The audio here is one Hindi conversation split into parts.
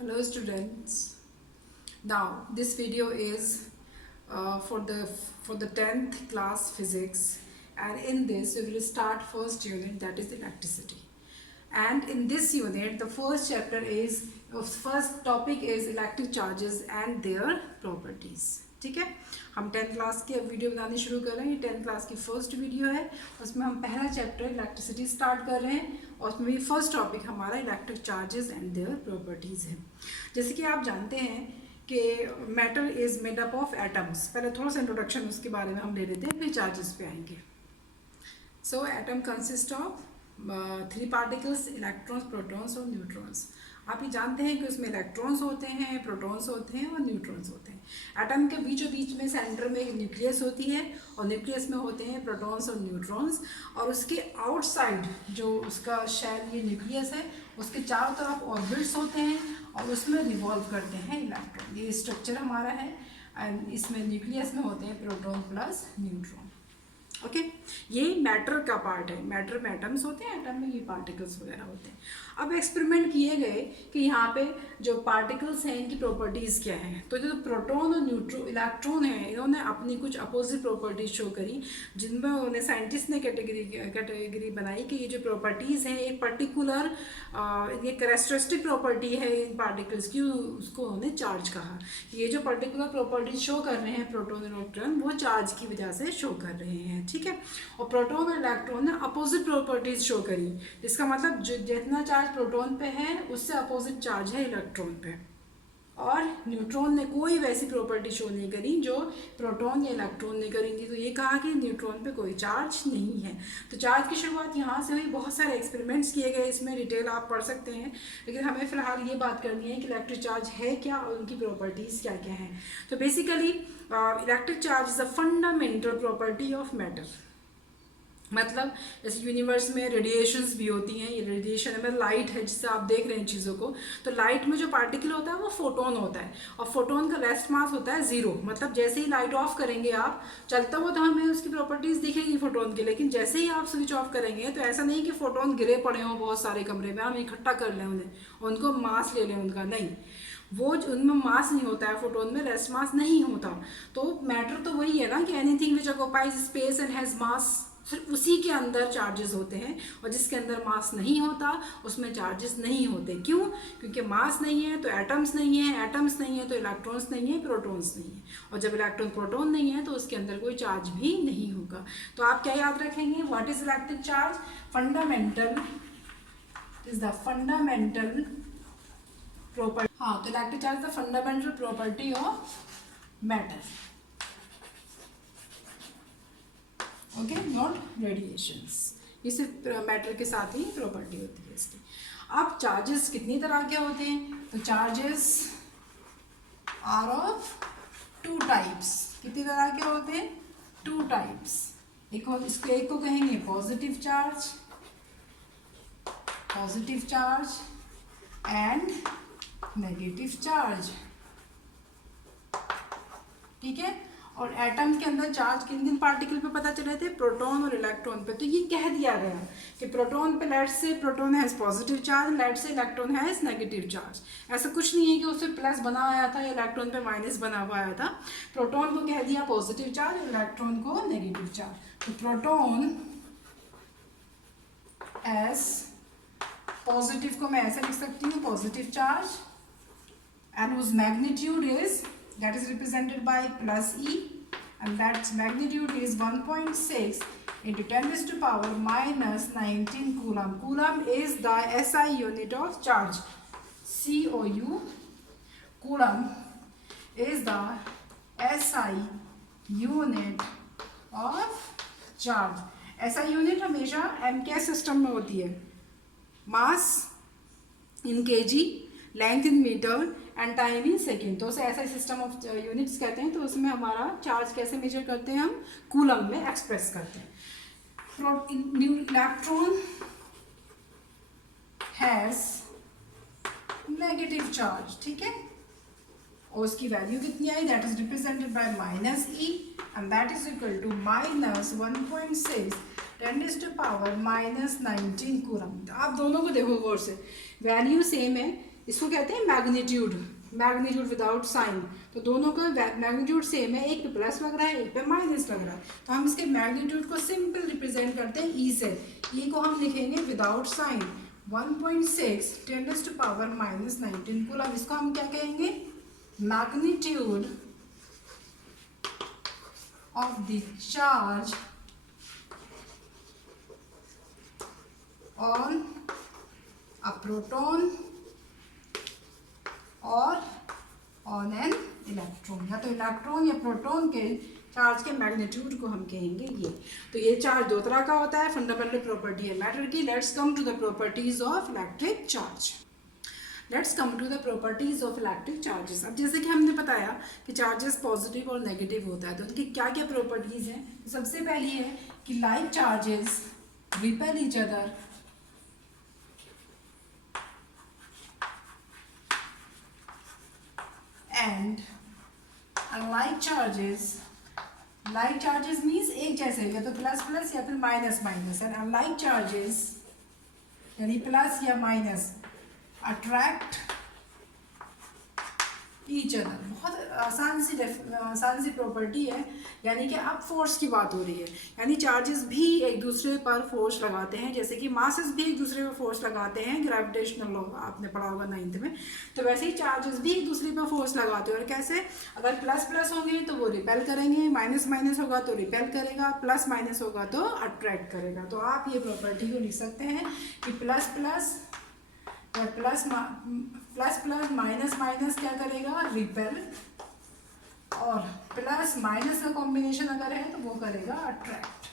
Hello students. Now this video is for the 10th class physics, and in this we will start first unit, that is electricity. And in this unit the first topic is electric charges and their properties. ठीक है, हम 10th क्लास की अब वीडियो बनानी शुरू कर रहे हैं। 10th क्लास की फर्स्ट वीडियो है, उसमें हम पहला चैप्टर इलेक्ट्रिसिटी स्टार्ट कर रहे हैं और उसमें भी फर्स्ट टॉपिक हमारा electric charges and their properties है। जैसे कि आप जानते हैं कि matter is made up of atoms. पहले थोड़ा सा इंट्रोडक्शन उसके बारे में हम ले लेते हैं, फिर चार्जेस पे आएंगे। So atom consist of 3 particles, electrons, protons और न्यूट्रॉन्स। आप ये जानते हैं कि उसमें इलेक्ट्रॉन्स होते हैं, प्रोटॉन्स होते हैं और न्यूट्रॉन्स होते हैं। एटम के बीचों बीच में सेंटर में एक न्यूक्लियस होती है और न्यूक्लियस में होते हैं प्रोटॉन्स और न्यूट्रॉन्स, और उसके आउटसाइड जो उसका शेल ये न्यूक्लियस है उसके चारों तरफ ऑर्बिट्स होते हैं और उसमें रिवॉल्व करते हैं इलेक्ट्रॉन। ये स्ट्रक्चर हमारा है एंड इसमें न्यूक्लियस में होते हैं प्रोटॉन प्लस न्यूट्रॉन। ओके, ये मैटर का पार्ट है। मैटर में एटम्स होते हैं, एटम में ये पार्टिकल्स वगैरह होते हैं। अब एक्सपेरिमेंट किए गए कि यहाँ पे जो पार्टिकल्स हैं इनकी प्रॉपर्टीज़ क्या हैं। तो जो प्रोटॉन और इलेक्ट्रॉन है, इन्होंने अपनी कुछ अपोजिट प्रॉपर्टीज शो करी, जिनमें उन्होंने साइंटिस्ट ने कैटेगरी बनाई कि ये जो प्रॉपर्टीज़ हैं एक पर्टिकुलर ये कैरेक्टरिस्टिक प्रॉपर्टी है इन पार्टिकल्स की, उसको उन्होंने चार्ज कहा। ये जो पर्टिकुलर प्रॉपर्टीज शो कर रहे हैं प्रोटॉन और इलेक्ट्रॉन, वो चार्ज की वजह से शो कर रहे हैं। ठीक है, और प्रोटॉन और इलेक्ट्रॉन ने अपोजिट प्रॉपर्टीज शो करी, जिसका मतलब जितना चार्ज प्रोटॉन पे है उससे अपोजिट चार्ज है इलेक्ट्रॉन पे, और न्यूट्रॉन ने कोई वैसी प्रॉपर्टी शो नहीं करी जो प्रोटॉन या इलेक्ट्रॉन ने करी थी। तो ये कहा कि न्यूट्रॉन पे कोई चार्ज नहीं है। तो चार्ज की शुरुआत यहाँ से हुई। बहुत सारे एक्सपेरिमेंट्स किए गए, इसमें डिटेल आप पढ़ सकते हैं, लेकिन हमें फ़िलहाल ये बात करनी है कि इलेक्ट्रिक चार्ज है क्या और उनकी प्रॉपर्टीज़ क्या क्या हैं। तो basically electric charge is a fundamental property of matter. मतलब जैसे यूनिवर्स में रेडिएशंस भी होती हैं, ये रेडिएशन में लाइट है जिससे आप देख रहे हैं चीज़ों को। तो लाइट में जो पार्टिकल होता है वो फोटोन होता है, और फोटोन का रेस्ट मास होता है 0। मतलब जैसे ही लाइट ऑफ करेंगे आप, चलता हुआ तो हमें उसकी प्रॉपर्टीज़ दिखेगी फोटोन की, लेकिन जैसे ही आप स्विच ऑफ करेंगे तो ऐसा नहीं कि फोटोन गिरे पड़े हों बहुत सारे कमरे में, हम इकट्ठा कर लें उन्हें, उनको मास ले लें उनका, नहीं, वो उनमें मास नहीं होता है, फोटोन में रेस्ट मास नहीं होता। तो मैटर तो वही है ना कि anything which occupies space and has मास, सिर्फ उसी के अंदर चार्जेस होते हैं, और जिसके अंदर मास नहीं होता उसमें चार्जेस नहीं होते। क्यों? क्योंकि मास नहीं है तो एटम्स नहीं है, एटम्स नहीं है तो इलेक्ट्रॉन्स नहीं है, प्रोटॉन्स नहीं है, और जब इलेक्ट्रॉन प्रोटॉन नहीं है तो उसके अंदर कोई चार्ज भी नहीं होगा। तो आप क्या याद रखेंगे? What is electric charge? Fundamental is the fundamental property. हाँ, तो electric charge the fundamental property of matter, okay, not radiations. ये सिर्फ मैटर के साथ ही प्रॉपर्टी होती है इसकी। अब चार्जेस कितनी तरह के होते हैं? तो चार्जेस आर ऑफ 2 टाइप्स। कितनी तरह के होते हैं? 2 टाइप्स। एक को कहेंगे positive charge and negative charge. ठीक है, और एटम के अंदर चार्ज किन किन पार्टिकल पे पता चले थे? प्रोटॉन और इलेक्ट्रॉन पे। तो ये कह दिया गया कि प्रोटॉन पे let say proton has positive charge, let say electron has negative charge. ऐसा कुछ नहीं है कि उससे प्लस बना आया था या इलेक्ट्रॉन पे माइनस बना हुआ आया था। प्रोटॉन को कह दिया पॉजिटिव चार्ज, इलेक्ट्रॉन को नेगेटिव चार्ज। तो प्रोटॉन एस पॉजिटिव को मैं ऐसे लिख सकती हूँ, positive charge, and whose magnitude is, that is represented by plus E, and that magnitude is 1.6 into 10 raised to power minus 19 coulomb. Coulomb is the SI unit of charge. COU, coulomb is the SI unit of charge. SI unit हमेशा MKS सिस्टम में होती है, mass in kg, length in metre and time in second. तो उसे ऐसा सिस्टम ऑफ यूनिट्स कहते हैं। तो उसमें हमारा चार्ज कैसे मेजर करते हैं? हम कूलम में एक्सप्रेस करते हैं। इलेक्ट्रॉन हैज नेगेटिव चार्ज, ठीक है, और उसकी वैल्यू कितनी आई? That is represented by minus e, and that is equal to minus 1.6 10 raised to power minus 19 coulomb. आप दोनों को देखो गौर से, वैल्यू सेम है, इसको कहते हैं मैग्नीट्यूड, मैग्नीट्यूड विदाउट साइन। तो दोनों का मैग्नीट्यूड सेम है, एक पे प्लस लग रहा है एक पे माइनस लग रहा है, तो हम इसके मैग्नीट्यूड को सिंपल रिप्रेजेंट करते हैं ई से। ई को हम लिखेंगे विदाउट साइन 1.6 10⁻⁻19 कूलम। इसको हम क्या कहेंगे, magnitude of the charge on a proton और ऑन एन इलेक्ट्रॉन, या तो इलेक्ट्रॉन या प्रोटॉन के चार्ज के मैग्नीट्यूड को हम कहेंगे ये। तो ये चार्ज दो तरह का होता है, फंडामेंटल प्रॉपर्टी है मैटर की। Let's come to the properties of electric charge. Let's come to the properties of electric charges. अब जैसे कि हमने बताया कि चार्जेस पॉजिटिव और नेगेटिव होता है, तो उनकी क्या क्या प्रॉपर्टीज हैं। तो सबसे पहली है कि like charges repel each other and unlike charges, like charges means एक जैसे, या तो प्लस प्लस या फिर minus minus, and unlike charges यानी प्लस या माइनस अट्रैक्ट ईच अदर। बहुत आसान सी प्रॉपर्टी है, यानी कि अब फोर्स की बात हो रही है, यानी चार्जेस भी एक दूसरे पर फोर्स लगाते हैं, जैसे कि मासेस भी एक दूसरे पर फोर्स लगाते हैं, ग्रेविटेशनल लॉ आपने पढ़ा होगा 9th में। तो वैसे ही चार्जेस भी एक दूसरे पर फोर्स लगाते हैं। और कैसे, अगर प्लस प्लस होंगे तो वो रिपेल करेंगे, माइनस माइनस होगा तो रिपेल करेगा, प्लस माइनस होगा तो अट्रैक्ट करेगा। तो आप ये प्रॉपर्टी को लिख सकते हैं कि प्लस प्लस या प्लस प्लस माइनस माइनस क्या करेगा, रिपेल, और प्लस माइनस का कॉम्बिनेशन अगर है तो वो करेगा अट्रैक्ट।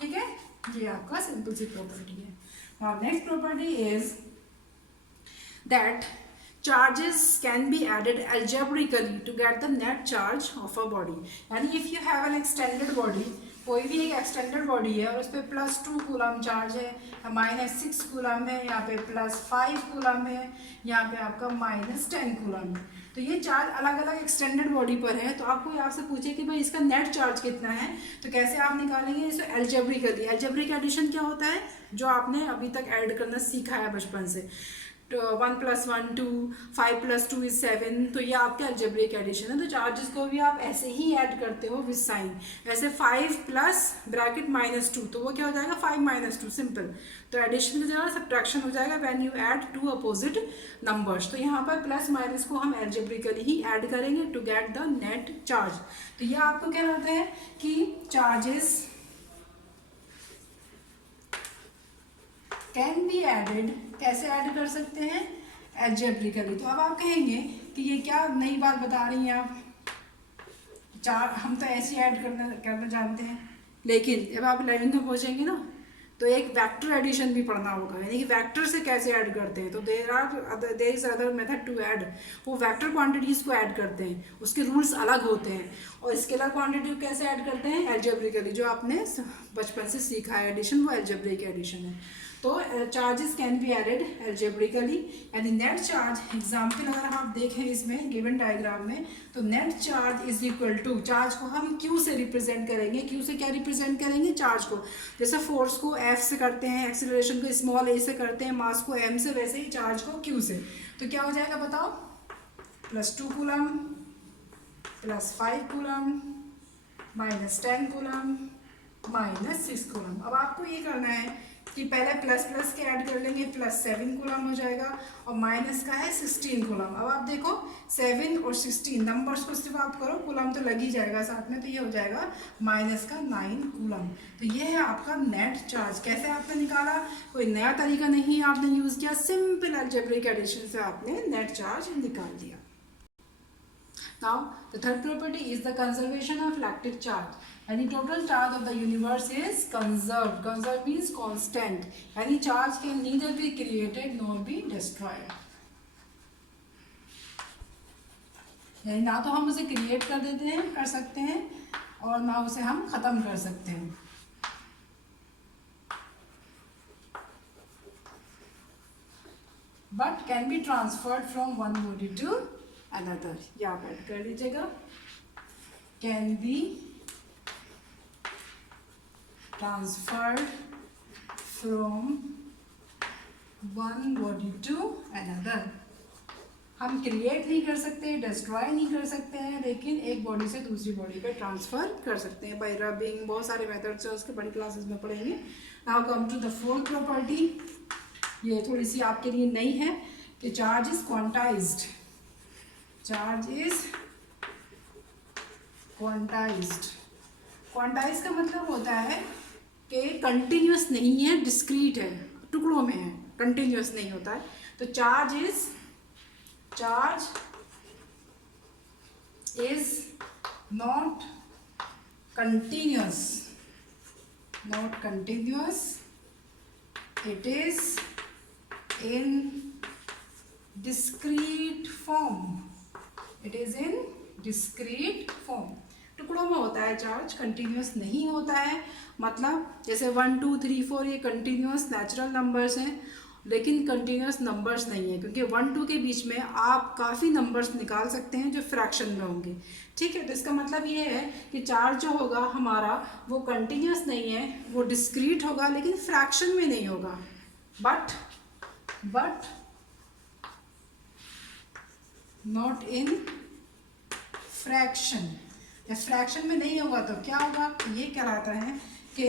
ठीक है, ये आपका सिंपल सी प्रॉपर्टी है। Now next property is that charges can be added algebraically to get the net charge of a body। यानी if you have an extended body, कोई भी एक एक्सटेंडेड बॉडी है और उस पर +2 कूलम चार्ज है, -6 कूलम है, यहाँ पे +5 कूलम है, यहाँ पे आपका -10 कूलम है। तो ये चार्ज अलग अलग एक्सटेंडेड बॉडी पर है। तो आपको आपसे पूछे कि भाई इसका नेट चार्ज कितना है, तो कैसे आप निकालेंगे इसे, एल्जेब्रिकली। एल्जेब्रिक एडिशन क्या होता है, जो आपने अभी तक ऐड करना सीखा है बचपन से। 1 + 1 2, 5 + 2 is 7। तो ये आपका अलजेब्रिक एडिशन है। तो चार्जेस को भी आप ऐसे ही ऐड करते हो विद साइन, ऐसे 5 प्लस ब्रैकेट -2, तो वो क्या हो जाएगा 5 - 2, सिंपल। तो एडिशन की जगह सब्ट्रैक्शन हो जाएगा when you add 2 opposite numbers. तो यहाँ पर प्लस माइनस को हम एल्जेब्रिकली ही ऐड करेंगे to get the net charge. तो ये आपको क्या होता है कि चार्जेस कैन बी एडेड, कैसे ऐड कर सकते हैं, एल्जेब्रिकली। तो अब आप कहेंगे कि ये क्या नई बात बता रही हैं आप, चार हम तो ऐसे ऐड करना जानते हैं। लेकिन जब आप 11th में पहुँचेंगे ना, तो एक वेक्टर एडिशन भी पढ़ना होगा, यानी कि वेक्टर से कैसे ऐड करते हैं। तो there is other method to add. वो वेक्टर क्वांटिटीज़ को ऐड करते हैं, उसके रूल्स अलग होते हैं। और स्केलर क्वांटिटी को कैसे ऐड करते हैं, एल्जेब्रिकली। जो आपने बचपन से सीखा है एडिशन, वो एल्जेब्रिक एडिशन है। तो charges can be added algebraically, यानी नेट चार्ज। एग्जाम्पल अगर आप देखें इसमें गिवन डायग्राम में, तो net charge is equal to, charge को हम क्यू से रिप्रेजेंट करेंगे। क्यू से क्या रिप्रेजेंट करेंगे, चार्ज को। जैसे फोर्स को एफ से करते हैं, एक्सीलरेशन को स्मॉल ए से करते हैं, मास को एम से, वैसे ही चार्ज को क्यू से। तो क्या हो जाएगा बताओ, +2 कूलम, +5 कूलम, -10 कूलम, -6 कूलम। अब आपको ये करना है कि पहले प्लस प्लस के ऐड कर लेंगे, +7 कूलम हो जाएगा, और माइनस का है 16 कूलम। अब आप देखो 7 और 16 नंबर्स को सिर्फ आप करो, कूलम तो लग ही जाएगा साथ में, तो ये हो जाएगा -9 कूलम। तो ये है आपका नेट चार्ज। कैसे आपने निकाला, कोई नया तरीका नहीं आपने यूज़ किया, सिंपल अलजेब्रिक एडिशन से आपने नेट चार्ज निकाल दिया। Now the third property is the conservation of electric charge, यानी total charge of the universe is conserved। Conserved means constant, यानी charge can neither be created nor be destroyed। यानी ना तो हम उसे क्रिएट कर सकते हैं और ना उसे हम ख़त्म कर सकते हैं। But can be transferred from one body to another। ये आप ऐड कर लीजिएगा, can be transferred from one body to another. हम क्रिएट नहीं कर सकते, डिस्ट्रॉय नहीं कर सकते हैं, लेकिन एक बॉडी से दूसरी बॉडी पे ट्रांसफ़र कर सकते हैं बाय रबिंग। बहुत सारे मेथड्स हैं, उसके बड़ी क्लासेस में पढ़ेंगे। Now come to the fourth property, ये थोड़ी सी आपके लिए नई है कि charge is quantized. Charge is quantized. Quantize का मतलब होता है कि कंटिन्यूस नहीं है, डिस्क्रीट है, टुकड़ों में है, कंटिन्यूस नहीं होता है। तो charge is not continuous, it is in discrete form। टुकड़ों में होता है चार्ज, कंटिन्यूस नहीं होता है। मतलब जैसे 1 2 3 4 ये कंटिन्यूस नेचुरल नंबर्स हैं, लेकिन कंटिन्यूस नंबर्स नहीं है, क्योंकि 1 2 के बीच में आप काफ़ी नंबर्स निकाल सकते हैं जो फ्रैक्शन में होंगे। ठीक है, तो इसका मतलब ये है कि चार्ज जो होगा हमारा वो कंटिन्यूस नहीं है, वो डिस्क्रीट होगा, लेकिन फ्रैक्शन में नहीं होगा। But not in fraction. जब फ्रैक्शन में नहीं होगा तो क्या होगा, ये कहलाता है कि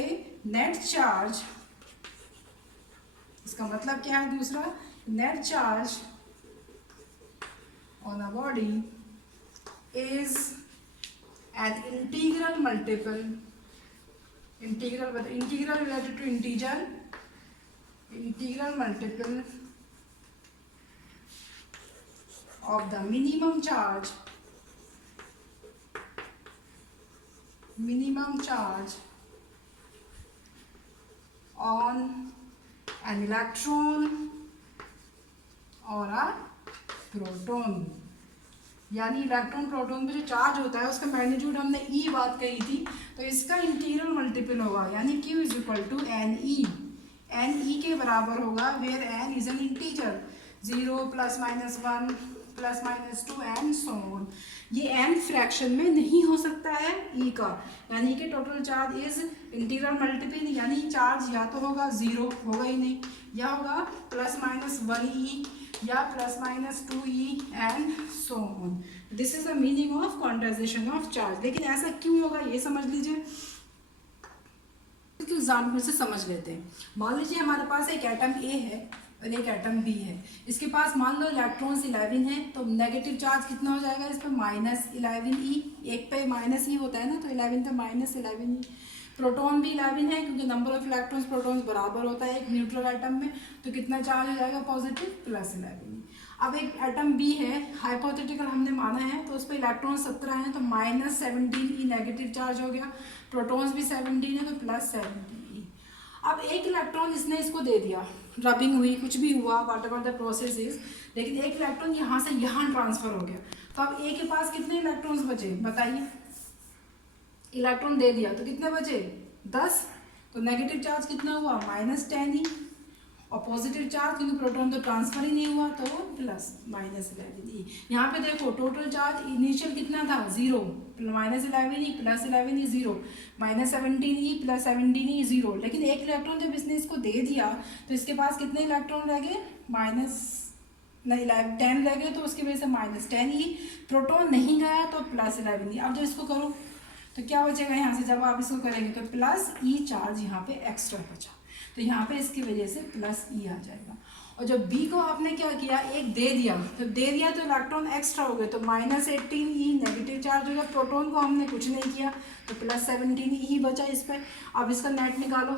नेट चार्ज। इसका मतलब क्या है दूसरा, net charge on a body is an integral multiple, integral related to integer, integral multiple of the minimum charge on an electron or a proton। यानी इलेक्ट्रॉन प्रोटॉन पे जो चार्ज होता है उसका मैग्नीट्यूड हमने ई बात कही थी, तो इसका इंटीग्रल मल्टीपल होगा, यानी Q is equal to n e के बराबर होगा, where n is an integer, 0 ±1 ±2 and so on. ये एन फ्रैक्शन में नहीं हो सकता है ई का, यानी कि total charge is integral multiple, यानी चार्ज या तो होगा 0, होगा ही नहीं, या होगा ±1e या ±2e and so on. This is the meaning of quantization of charge. लेकिन ऐसा क्यों होगा ये समझ लीजिए, तो एग्जाम्पल से समझ लेते हैं। मान लीजिए हमारे पास एक एटम ए है और एक एटम बी है, इसके पास मान लो इलेक्ट्रॉन्स 11 है, तो नेगेटिव चार्ज कितना हो जाएगा इस पर, -11e। एक पे -e होता है ना, तो 11 पे -11e। प्रोटॉन भी 11 है, क्योंकि नंबर ऑफ इलेक्ट्रॉन्स प्रोटॉन्स बराबर होता है एक न्यूट्रल एटम में, तो कितना चार्ज हो जाएगा, पॉजिटिव +11e। अब एक एटम बी है, हाइपोथेटिकल हमने माना है, तो उस पर इलेक्ट्रॉन 17 हैं, तो -17e नेगेटिव चार्ज हो गया, प्रोटॉन्स भी 17 है, तो +17e। अब एक इलेक्ट्रॉन इसने इसको दे दिया, रबिंग हुई, कुछ भी हुआ, what ever the process is, लेकिन एक इलेक्ट्रॉन यहाँ से यहाँ ट्रांसफर हो गया, तो अब ए के पास कितने इलेक्ट्रॉन्स बचे बताइए। इलेक्ट्रॉन दे दिया तो कितने बचे, 10, तो नेगेटिव चार्ज कितना हुआ, -10e, और पॉजिटिव चार्ज क्योंकि प्रोटॉन तो ट्रांसफर ही नहीं हुआ, तो +11e। यहाँ पे देखो टोटल चार्ज इनिशियल कितना था, 0, -11e +11e 0, -17e +17e 0, लेकिन एक इलेक्ट्रॉन जब इसने इसको दे दिया तो इसके पास कितने इलेक्ट्रॉन रह गए, -10 रह गए, तो उसकी वजह से -10e। प्रोटॉन नहीं गया तो +11e। अब जब इसको करो तो क्या बचेगा यहाँ से, जब आप इसको करेंगे तो +e चार्ज यहाँ पे एक्स्ट्रा बचा, तो यहाँ पे इसकी वजह से +e आ जाएगा। और जब बी को आपने क्या किया, एक दे दिया, जब दे दिया तो इलेक्ट्रॉन एक्स्ट्रा हो गए, तो -18e नेगेटिव चार्ज हो गया। प्रोटॉन को हमने कुछ नहीं किया, तो +17e ही बचा इस पर। अब इसका नेट निकालो,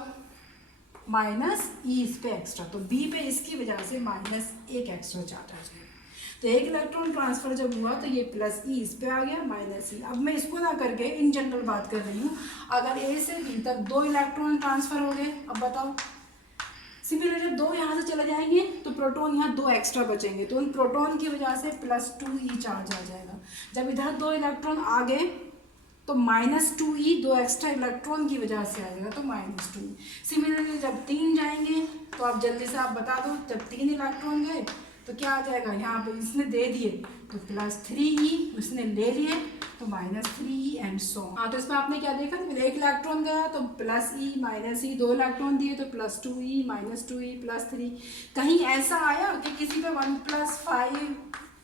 -e इस पर एक्स्ट्रा, तो बी पे इसकी वजह से -1 एक्स्ट्रा चार्ज आ जाएगा। तो एक इलेक्ट्रॉन ट्रांसफर जब हुआ तो ये +e इस पे आ गया, -e। अब मैं इसको ना करके इन जनरल बात कर रही हूँ, अगर ए से बी तक 2 इलेक्ट्रॉन ट्रांसफर हो गए, अब बताओ सिमिलर जब 2 यहाँ से चले जाएंगे तो प्रोटॉन यहाँ 2 एक्स्ट्रा बचेंगे, तो उन प्रोटॉन की वजह से +2e चार्ज आ जाएगा। जब इधर 2 इलेक्ट्रॉन आ गए तो -2e 2 एक्स्ट्रा इलेक्ट्रॉन की वजह से आएगा, तो -2e। सिमिलरली जब 3 जाएंगे तो आप जल्दी से आप बता दो, जब 3 इलेक्ट्रॉन गए तो क्या आ जाएगा, यहाँ पे इसने दे दिए तो +3e, उसने ले लिए तो -3e एंड सो। हाँ, तो इसमें आपने क्या देखा, तो एक इलेक्ट्रॉन गया तो +e -e, 2 इलेक्ट्रॉन दिए तो +2e -2e +3। कहीं ऐसा आया कि किसी पे 1 + 5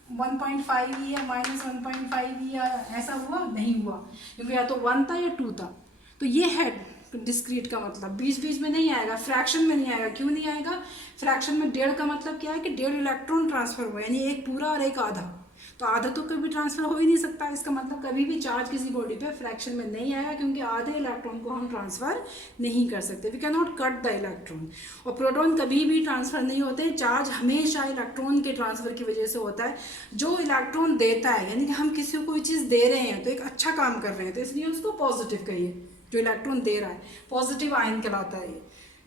1.5 ही है, -1.5 ही है, ऐसा हुआ नहीं हुआ, क्योंकि या तो 1 था या 2 था। तो ये है डिस्क्रीट का मतलब, बीच बीच में नहीं आएगा, फ्रैक्शन में नहीं आएगा। क्यों नहीं आएगा? फ्रैक्शन में डेढ़ का मतलब क्या है कि डेढ़ इलेक्ट्रॉन ट्रांसफर हुआ, यानी एक पूरा और एक आधा। तो आधा तो कभी ट्रांसफर हो ही नहीं सकता, इसका मतलब कभी भी चार्ज किसी बॉडी पे फ्रैक्शन में नहीं आएगा, क्योंकि आधे इलेक्ट्रॉन को हम ट्रांसफर नहीं कर सकते। We can not cut the electron. और प्रोटॉन कभी भी ट्रांसफर नहीं होते, चार्ज हमेशा इलेक्ट्रॉन के ट्रांसफर की वजह से होता है। जो इलेक्ट्रॉन देता है, यानी कि हम किसी को कोई चीज़ दे रहे हैं तो एक अच्छा काम कर रहे हैं, तो इसलिए उसको पॉजिटिव कहिए। जो इलेक्ट्रॉन दे रहा है पॉजिटिव आयन कहलाता है ये,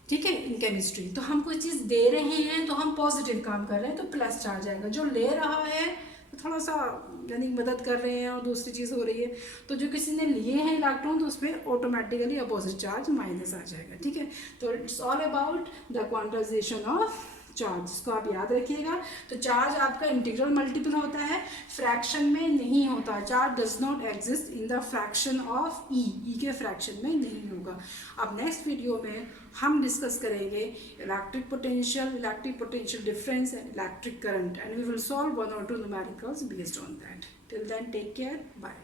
ठीक है, इन केमिस्ट्री। तो हम कोई चीज़ दे रहे हैं तो हम पॉजिटिव काम कर रहे हैं, तो प्लस चार्ज आएगा। जो ले रहा है तो थोड़ा सा यानी मदद कर रहे हैं और दूसरी चीज़ हो रही है, तो जो किसी ने लिए हैं इलेक्ट्रॉन तो उस पर ऑटोमेटिकली अपोजिट चार्ज माइनस आ जाएगा, ठीक है। तो it's all about the quantization of charge, इसको आप याद रखिएगा। तो चार्ज आपका इंटीग्रल मल्टीपल होता है, फ्रैक्शन में नहीं होता। Charge does not exist in the fraction of e के फ्रैक्शन में नहीं होगा। अब नेक्स्ट वीडियो में हम डिस्कस करेंगे electric potential difference and electric current, and we will solve 1 or 2 numericals based on that. Till then take care, bye.